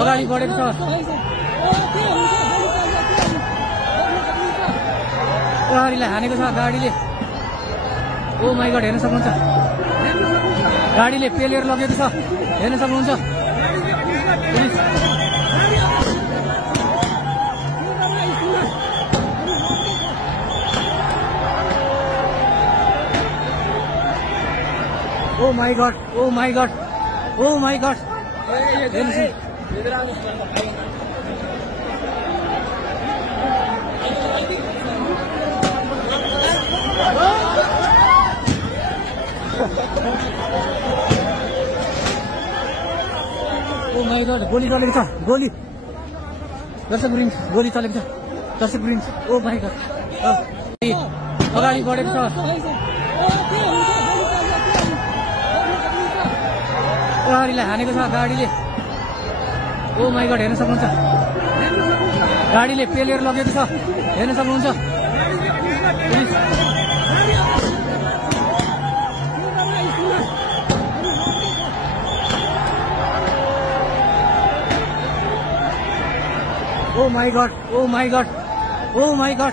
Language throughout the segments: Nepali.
अगाडि बढेको छ प्रहरीलाई हानेको छ गाडीले ओ माइ गड हेर्न सक्नुहुन्छ गाडीले पेलेर लगेको छ हेर्न सक्नुहुन्छ oh my god oh my god oh my god oh my god गोली चलेको छ गोली दर्शक वृन्द गोली चलेको छ दर्शक वृन्द ओ माइ गड अगाडि बढेको छ प्रहरीलाई हानेको छ गाडीले ओ माइ गड हेर्न सक्नुहुन्छ गाडीले पेलेर लगेको छ हेर्न सक्नुहुन्छ oh my god oh my god oh my god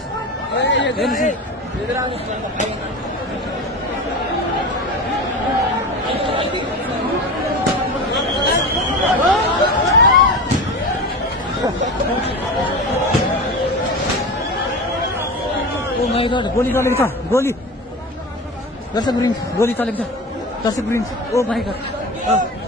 oh my god गोली चलेको छ गोली दर्शक वृन्द गोली चलेको छ दर्शक वृन्द ओ माइ गड